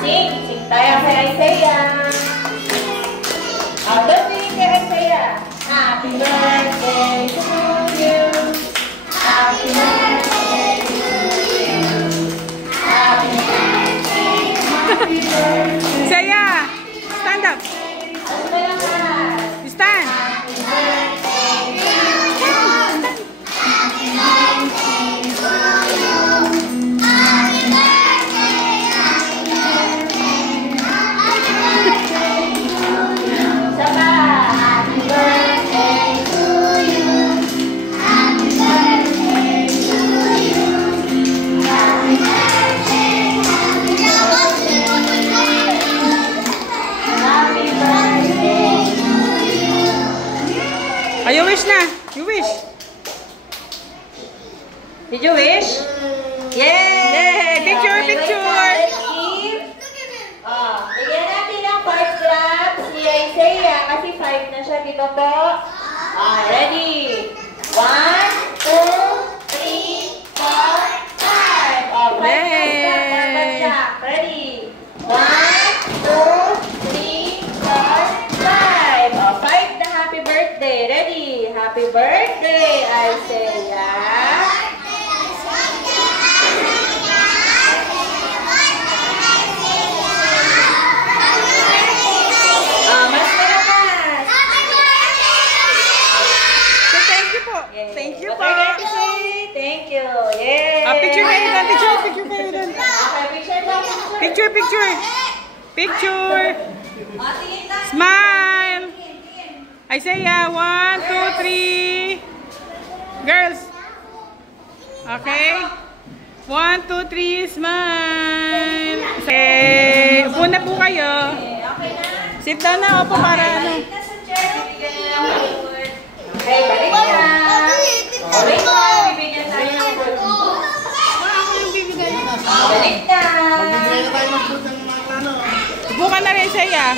Sing tayo kay Isaiah. Don't sing kay Isaiah. Happy birthday to you. Happy birthday to you. Happy birthday. Happy birthday. Isaiah, stand up. Stand. Happy birthday to you. Happy birthday to you. Happy birthday. Happy birthday. Happy birthday to you. Saba. Happy birthday to you. Happy birthday to you. Happy birthday. Happy birthday. Happy birthday to you. Oh, you wish na. You wish. Did you wish? Yay! Yay! Picture, Okay, picture! let's give. Bigyan natin ng 5 claps si Isaiah kasi 5 na siya dito po. Ready? 1, 2, 3, 4, 5. 5 claps siya. Ready? 1, 2, 3, 4, 5. 5 na happy birthday. Ready? Happy birthday, Isaiah. Mas malakas. So, thank you po. Thank you po. Thank you. Yay. Picture kayo doon. Picture kayo doon. Okay, picture daw. Picture. Smile. Isaiah, 1, 2, 3. Girls. Okay. 1, 2, 3, smile. Okay. Upo na po kayo. Okay na. Sit down na. Opo para ano. Balik na sa chair. Bibigyan nyo ng food. Okay, balik na. Balik na. Bibigyan tayo ng food. Balik na. Magbibigay na tayo ng food ng mga klano. Upo ka na rin, Isaiah.